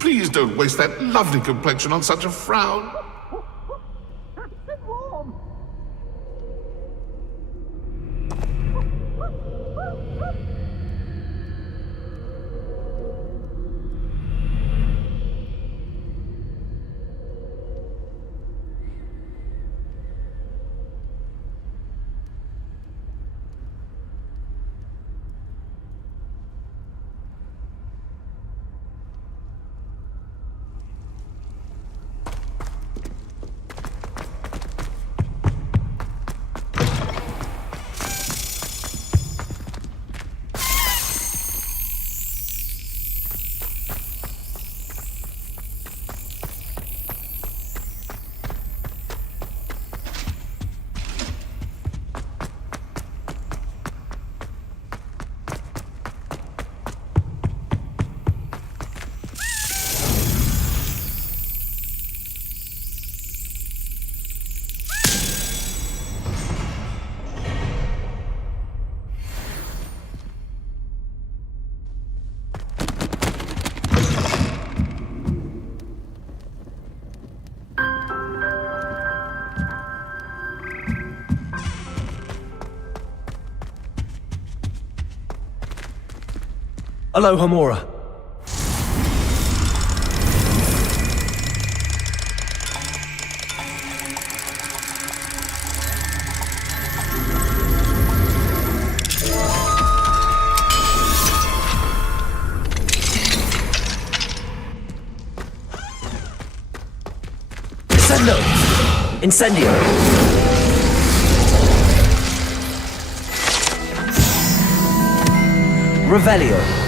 Please don't waste that lovely complexion on such a frown. Aloha, Mora. Sendo! Incendio! Revelio.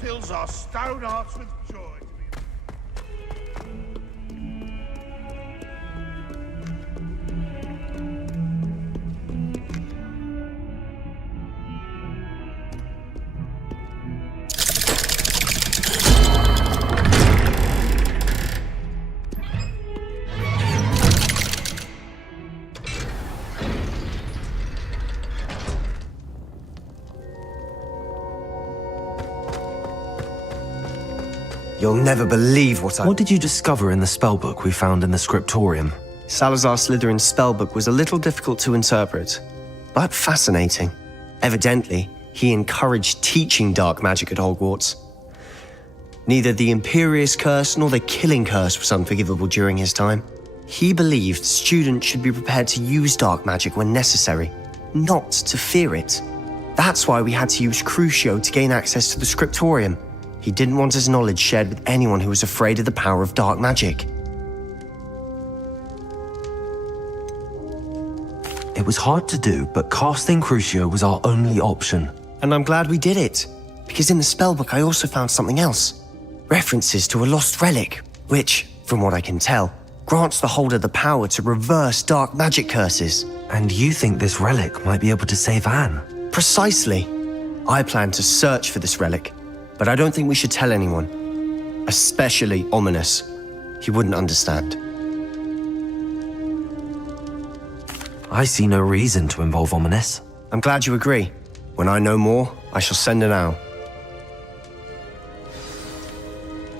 Fills our stout hearts with joy. You'll never believe What did you discover in the spellbook we found in the scriptorium? Salazar Slytherin's spellbook was a little difficult to interpret, but fascinating. Evidently, he encouraged teaching dark magic at Hogwarts. Neither the Imperious Curse nor the Killing Curse was unforgivable during his time. He believed students should be prepared to use dark magic when necessary, not to fear it. That's why we had to use Crucio to gain access to the scriptorium. He didn't want his knowledge shared with anyone who was afraid of the power of dark magic. It was hard to do, but casting Crucio was our only option. And I'm glad we did it, because in the spellbook I also found something else. References to a lost relic, which, from what I can tell, grants the holder the power to reverse dark magic curses. And you think this relic might be able to save Anne? Precisely. I plan to search for this relic, but I don't think we should tell anyone. Especially Ominous. He wouldn't understand. I see no reason to involve Ominous. I'm glad you agree. When I know more, I shall send an owl.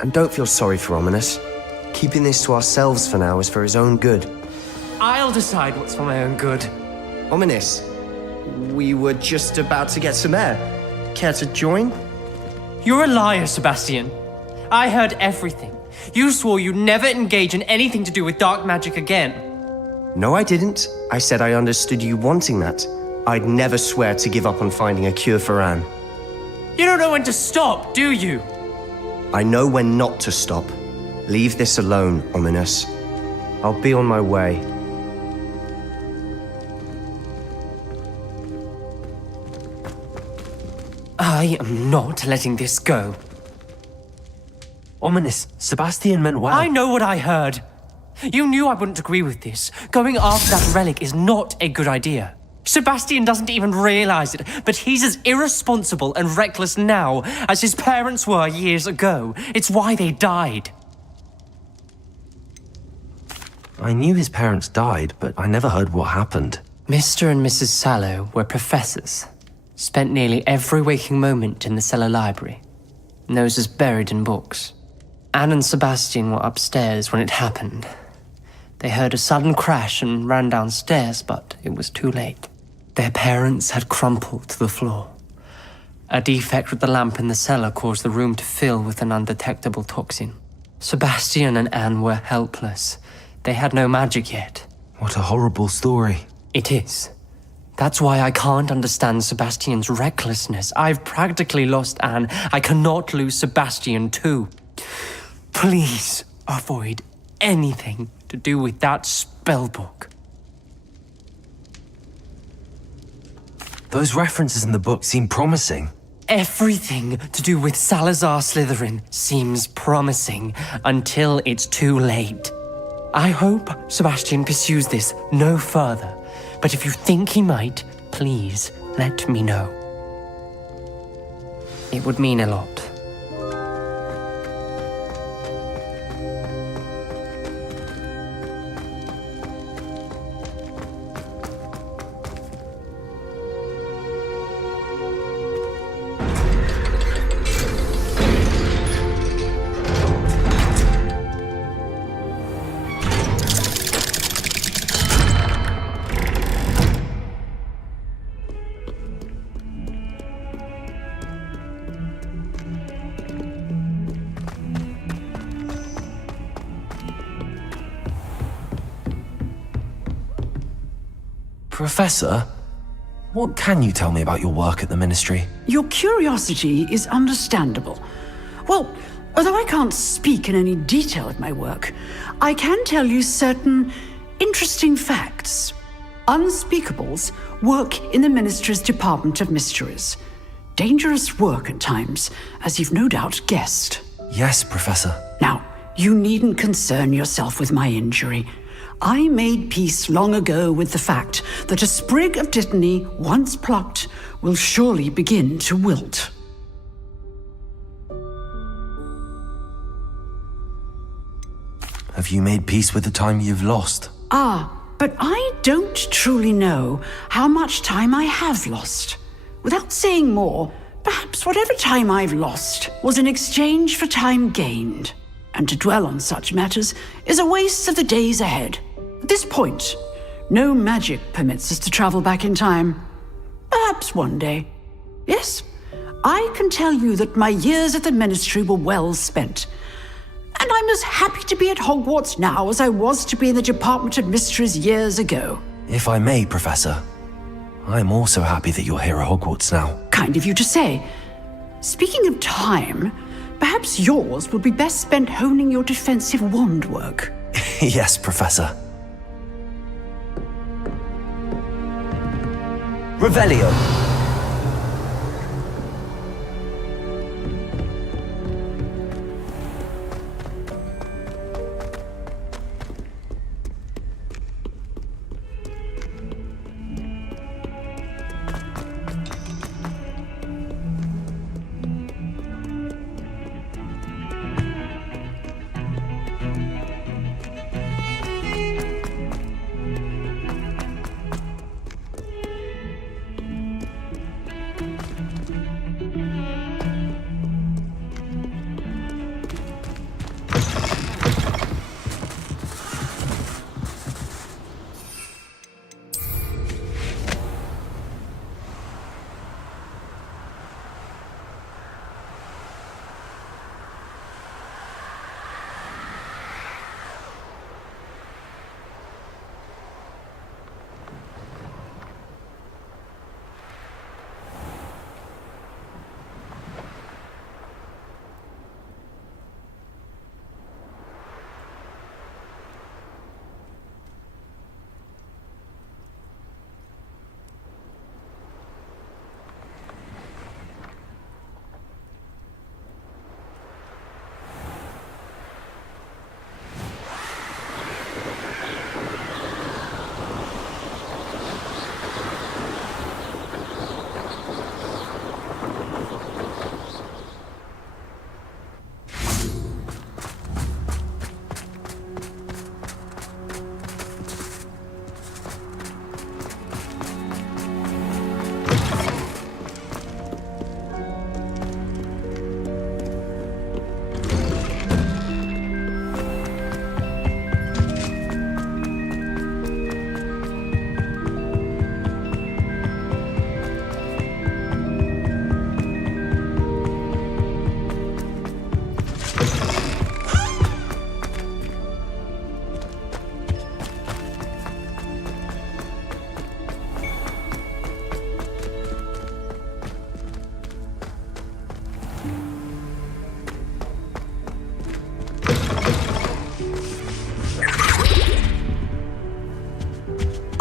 And don't feel sorry for Ominous. Keeping this to ourselves for now is for his own good. I'll decide what's for my own good. Ominous. We were just about to get some air. Care to join? You're a liar, Sebastian. I heard everything. You swore you'd never engage in anything to do with dark magic again. No, I didn't. I said I understood you wanting that. I'd never swear to give up on finding a cure for Anne. You don't know when to stop, do you? I know when not to stop. Leave this alone, Ominous. I'll be on my way. I am not letting this go. Ominous, Sebastian meant well. I know what I heard. You knew I wouldn't agree with this. Going after that relic is not a good idea. Sebastian doesn't even realize it, but he's as irresponsible and reckless now as his parents were years ago. It's why they died. I knew his parents died, but I never heard what happened. Mr. and Mrs. Sallow were professors. Spent nearly every waking moment in the cellar library. Noses buried in books. Anne and Sebastian were upstairs when it happened. They heard a sudden crash and ran downstairs, but it was too late. Their parents had crumpled to the floor. A defect with the lamp in the cellar caused the room to fill with an undetectable toxin. Sebastian and Anne were helpless. They had no magic yet. What a horrible story. It is. That's why I can't understand Sebastian's recklessness. I've practically lost Anne. I cannot lose Sebastian too. Please avoid anything to do with that spellbook. Those references in the book seem promising. Everything to do with Salazar Slytherin seems promising until it's too late. I hope Sebastian pursues this no further, but if you think he might, please let me know. It would mean a lot. Professor, what can you tell me about your work at the Ministry? Your curiosity is understandable. Well, although I can't speak in any detail of my work, I can tell you certain interesting facts. Unspeakables work in the Ministry's Department of Mysteries. Dangerous work at times, as you've no doubt guessed. Yes, Professor. Now, you needn't concern yourself with my injury. I made peace long ago with the fact that a sprig of dittany, once plucked, will surely begin to wilt. Have you made peace with the time you've lost? But I don't truly know how much time I have lost. Without saying more, perhaps whatever time I've lost was in exchange for time gained. And to dwell on such matters is a waste of the days ahead. At this point, no magic permits us to travel back in time. Perhaps one day. Yes, I can tell you that my years at the Ministry were well spent. And I'm as happy to be at Hogwarts now as I was to be in the Department of Mysteries years ago. If I may, Professor, I'm also happy that you're here at Hogwarts now. Kind of you to say. Speaking of time, perhaps yours would be best spent honing your defensive wand work. Yes, Professor. Revelio.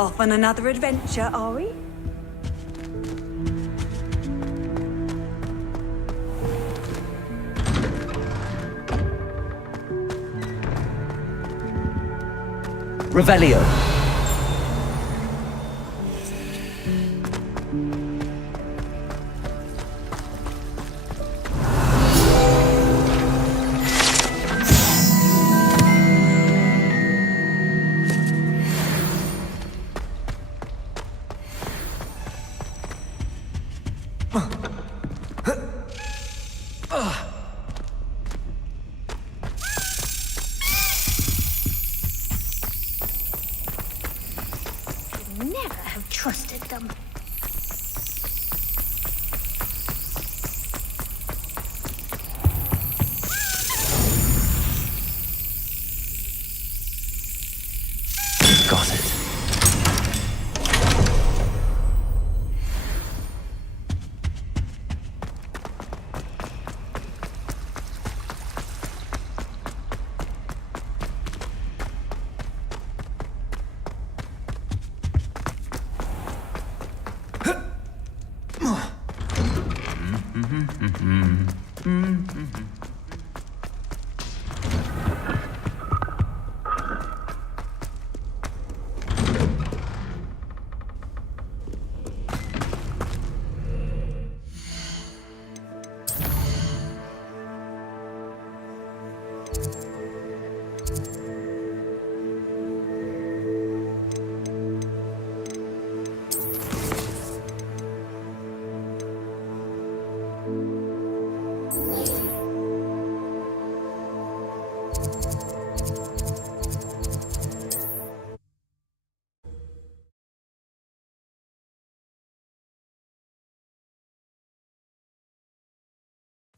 Off on another adventure, are we? Revelio. Never have trusted them. Got it.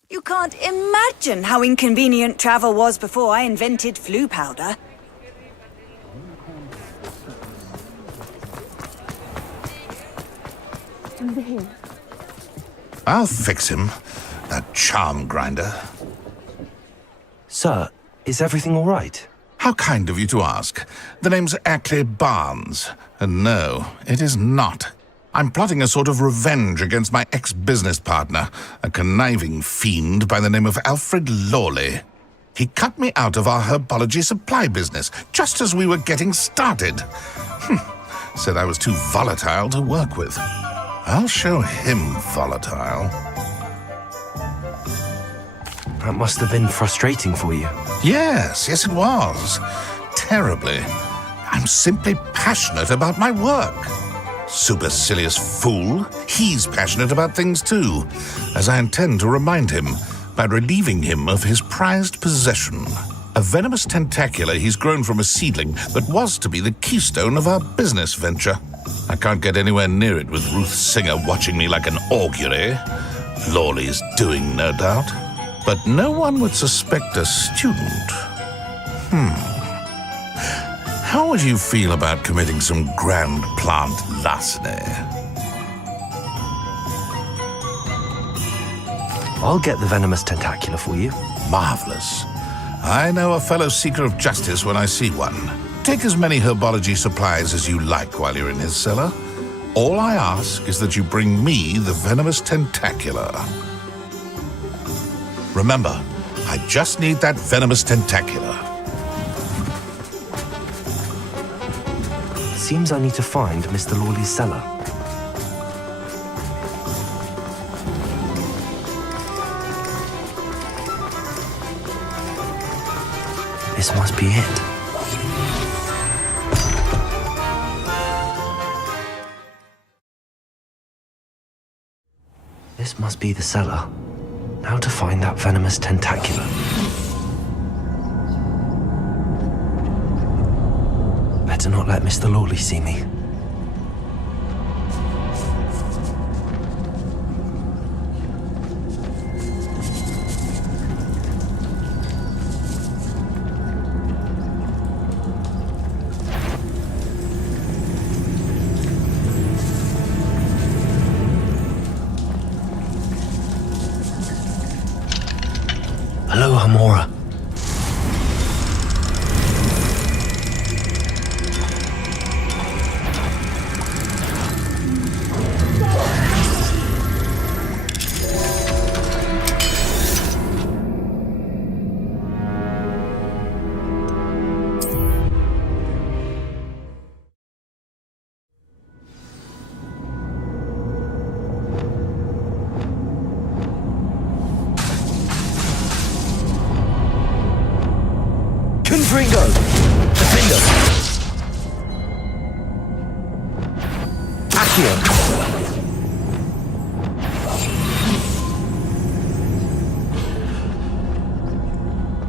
You can't imagine how inconvenient travel was before I invented flu powder. I'll fix him, that charm grinder. Sir, is everything all right? How kind of you to ask. The name's Ackley Barnes, and no, it is not. I'm plotting a sort of revenge against my ex-business partner, a conniving fiend by the name of Alfred Lawley. He cut me out of our herbology supply business just as we were getting started. Said I was too volatile to work with. I'll show him volatile. That must have been frustrating for you. Yes, it was. Terribly. I'm simply passionate about my work. Supercilious fool. He's passionate about things too, as I intend to remind him by relieving him of his prized possession. A venomous tentacula he's grown from a seedling that was to be the keystone of our business venture. I can't get anywhere near it with Ruth Singer watching me like an augury. Lawley's doing, no doubt. But no one would suspect a student. How would you feel about committing some grand plant larceny? I'll get the venomous tentacula for you. Marvelous. I know a fellow seeker of justice when I see one. Take as many herbology supplies as you like while you're in his cellar. All I ask is that you bring me the venomous tentacula. Remember, I just need that venomous tentacula. Seems I need to find Mr. Lawley's cellar. This must be it. This must be the cellar. Now to find that venomous tentacula. Better not let Mr. Lawley see me. Hello, Hamora. Confringo! Defendo! Accio!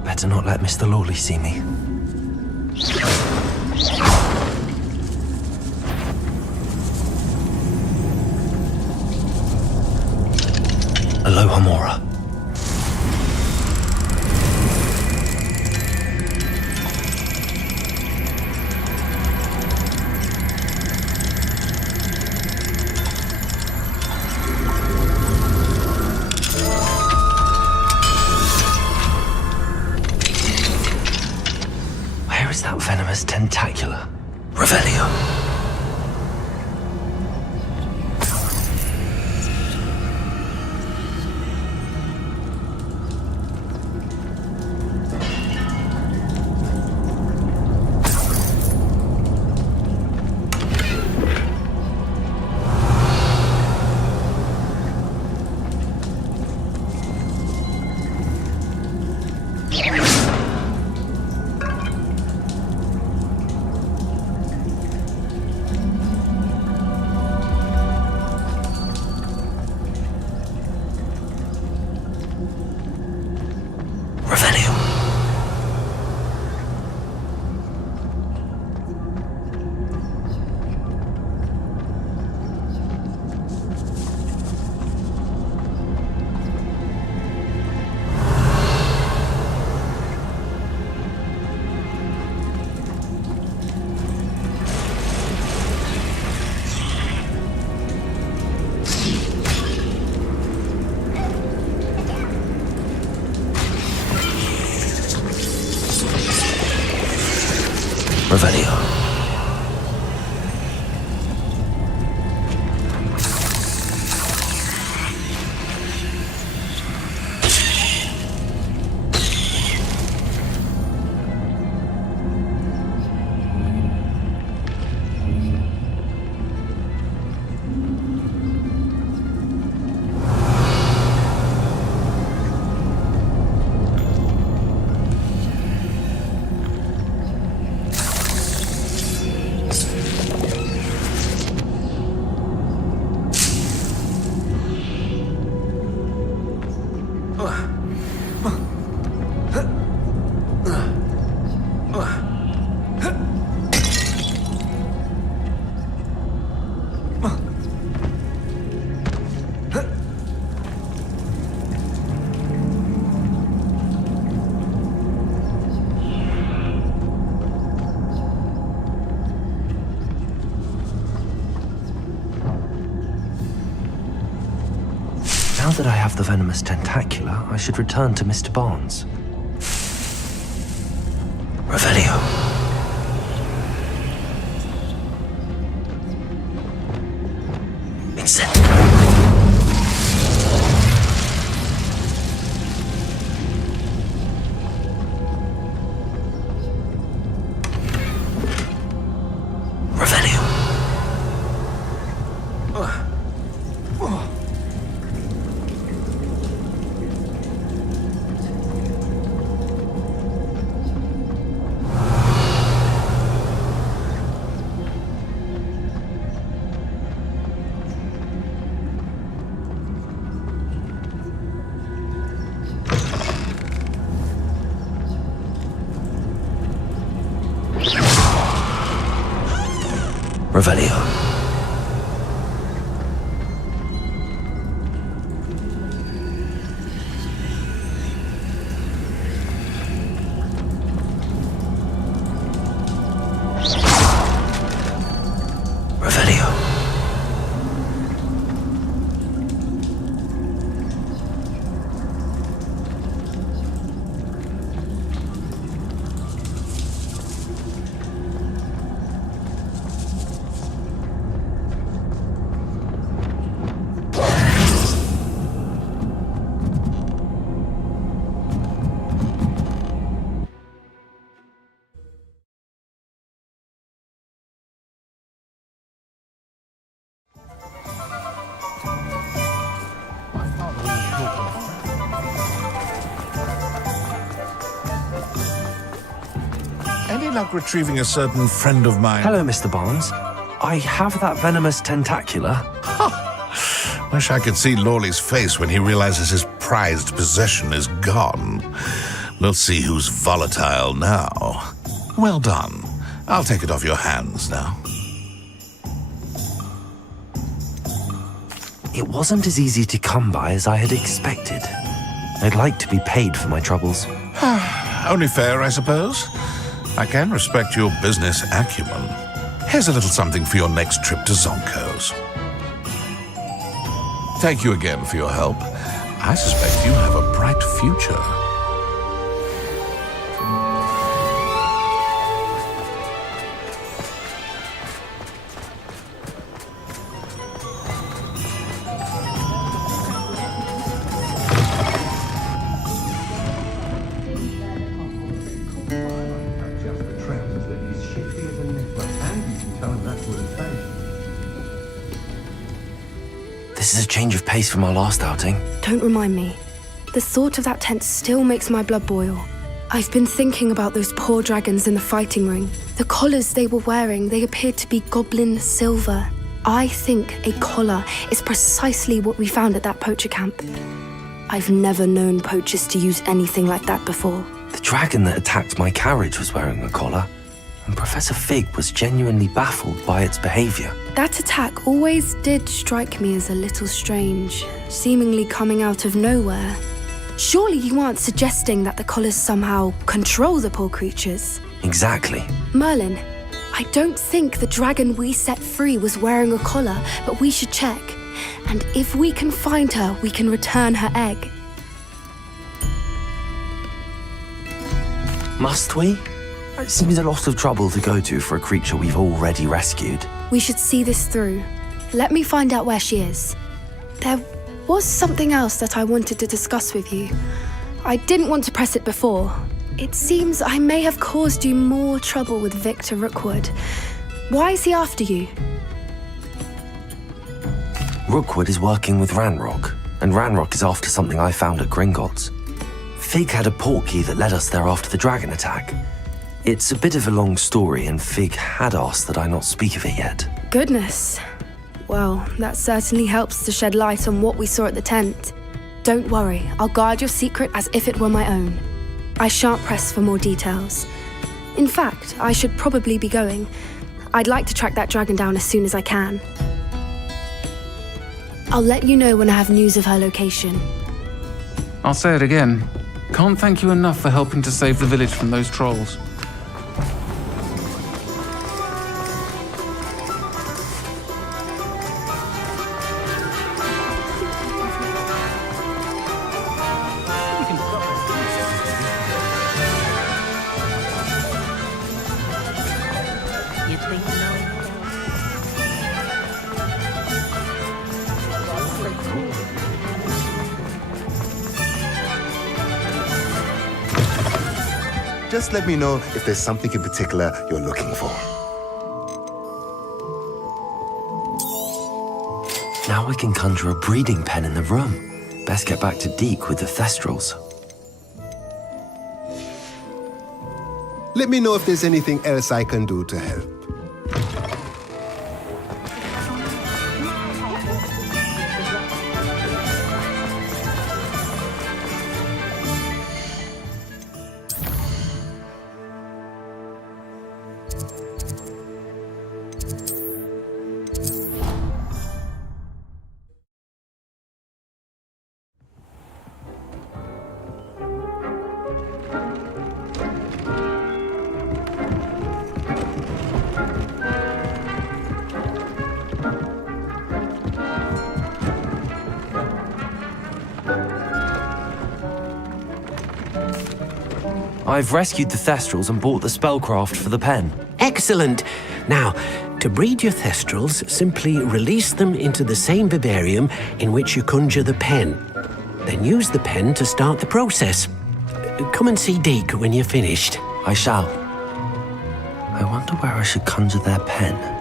Better not let Mr. Lawley see me. Aloha Mora. Where is that venomous tentacula? Revelio. Revelio. Now that I have the venomous tentacula, I should return to Mr. Barnes. Revelio. Revelio. Revelio. Any luck retrieving a certain friend of mine? Hello, Mr. Barnes. I have that venomous tentacula. Wish I could see Lawley's face when he realizes his prized possession is gone. We'll see who's volatile now. Well done. I'll take it off your hands now. It wasn't as easy to come by as I had expected. I'd like to be paid for my troubles. Only fair, I suppose. I can respect your business acumen. Here's a little something for your next trip to Zonko's. Thank you again for your help. I suspect you have a bright future. This is a change of pace from our last outing. Don't remind me. The thought of that tent still makes my blood boil. I've been thinking about those poor dragons in the fighting ring. The collars they were wearing, they appeared to be goblin silver. I think a collar is precisely what we found at that poacher camp. I've never known poachers to use anything like that before. The dragon that attacked my carriage was wearing a collar, and Professor Fig was genuinely baffled by its behavior. That attack always did strike me as a little strange, seemingly coming out of nowhere. Surely you aren't suggesting that the collars somehow control the poor creatures? Exactly. Merlin, I don't think the dragon we set free was wearing a collar, but we should check. And if we can find her, we can return her egg. Must we? It seems a lot of trouble to go to for a creature we've already rescued. We should see this through. Let me find out where she is. There was something else that I wanted to discuss with you. I didn't want to press it before. It seems I may have caused you more trouble with Victor Rookwood. Why is he after you? Rookwood is working with Ranrock, and Ranrock is after something I found at Gringotts. Fig had a portkey that led us there after the dragon attack. It's a bit of a long story, and Fig had asked that I not speak of it yet. Goodness. Well, that certainly helps to shed light on what we saw at the tent. Don't worry, I'll guard your secret as if it were my own. I shan't press for more details. In fact, I should probably be going. I'd like to track that dragon down as soon as I can. I'll let you know when I have news of her location. I'll say it again. Can't thank you enough for helping to save the village from those trolls. Just let me know if there's something in particular you're looking for. Now we can conjure a breeding pen in the room. Best get back to Deke with the Thestrals. Let me know if there's anything else I can do to help. I've rescued the Thestrals and bought the spellcraft for the pen. Excellent. Now, to breed your Thestrals, simply release them into the same vivarium in which you conjure the pen. Then use the pen to start the process. Come and see Deke when you're finished. I shall. I wonder where I should conjure their pen.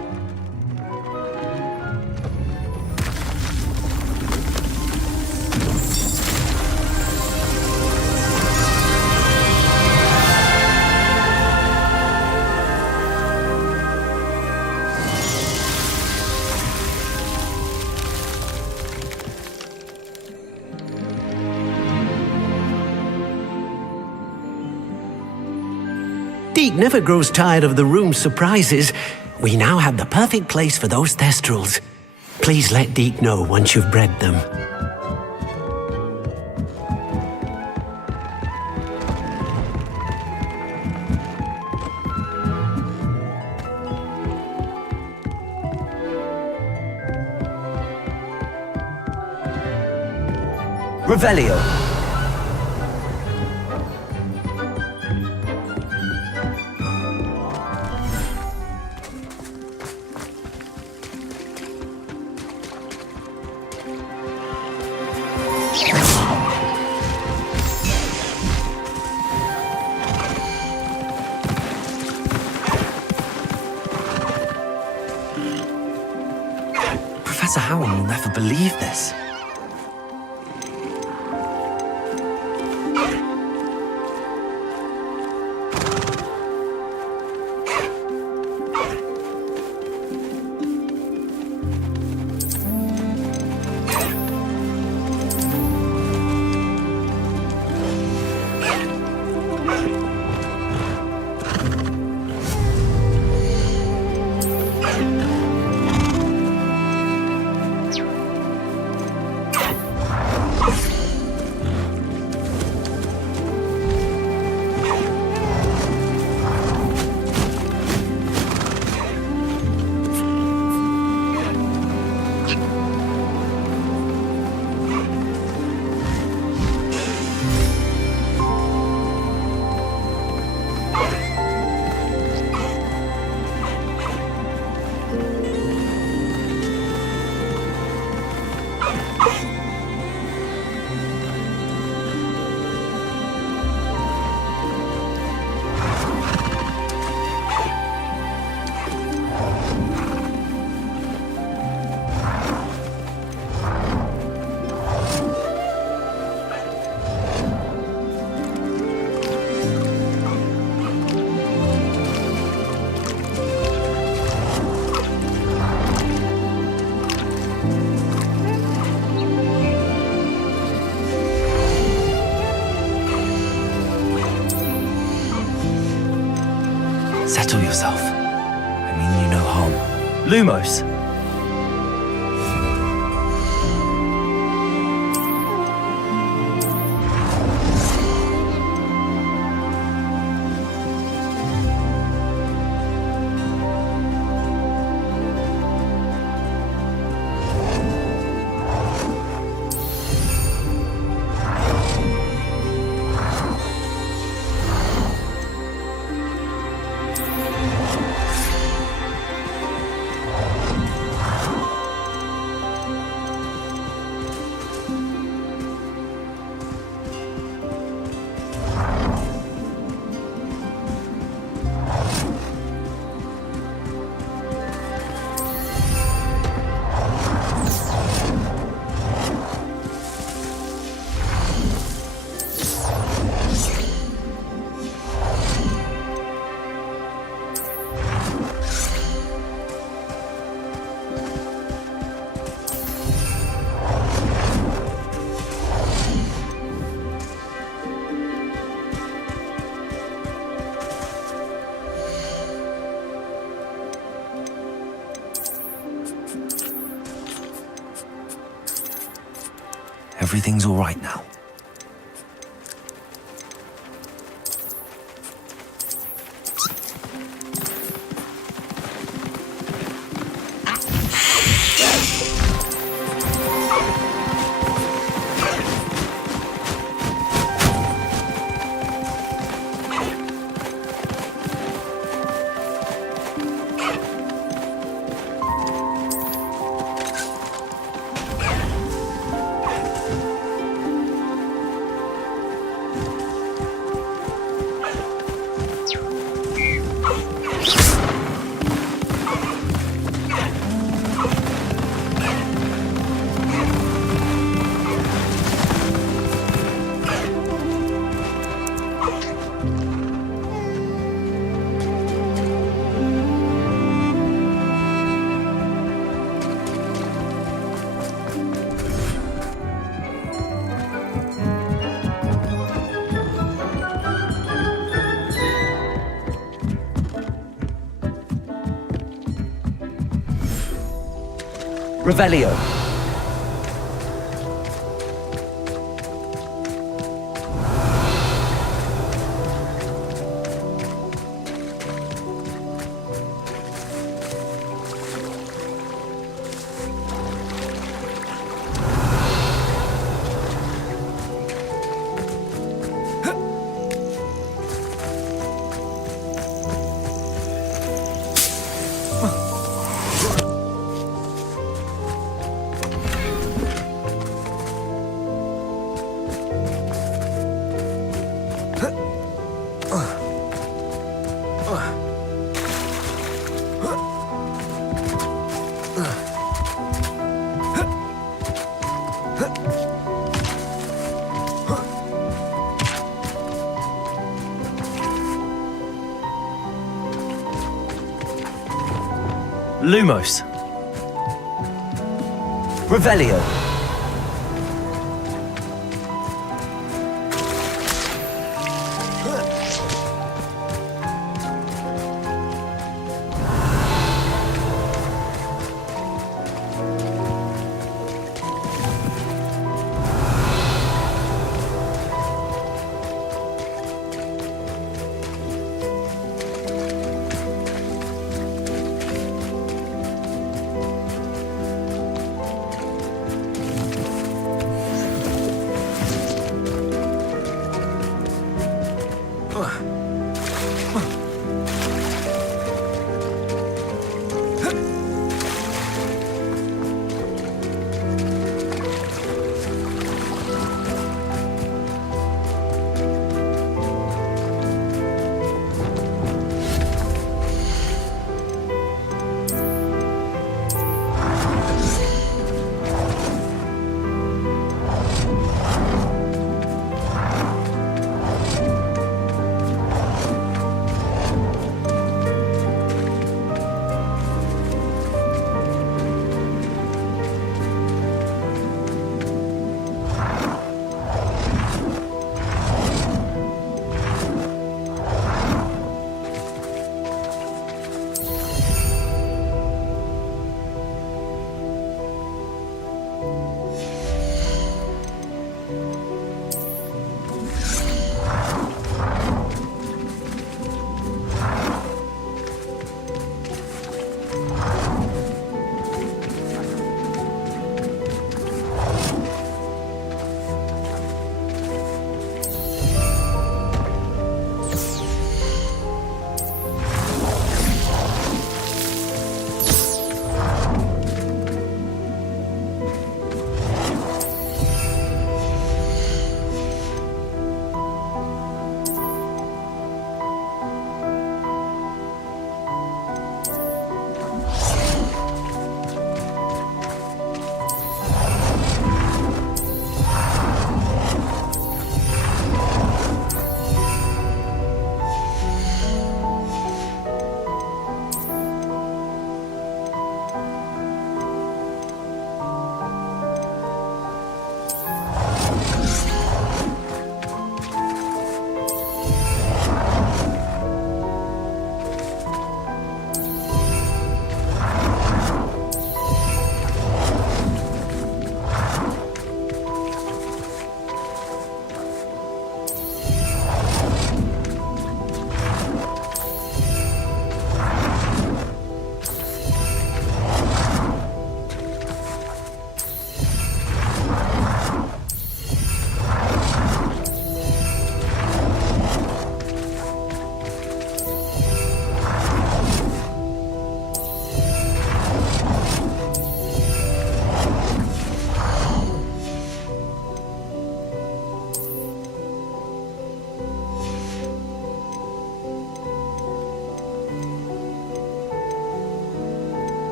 Deke never grows tired of the room's surprises. We now have the perfect place for those thestrals. Please let Deke know once you've bred them. Revelio. Professor Howard will never believe this. Settle yourself. I mean you no harm. Lumos! Everything's all right now. Revelio. Lumos. Revelio.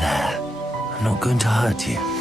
There. I'm not going to hurt you.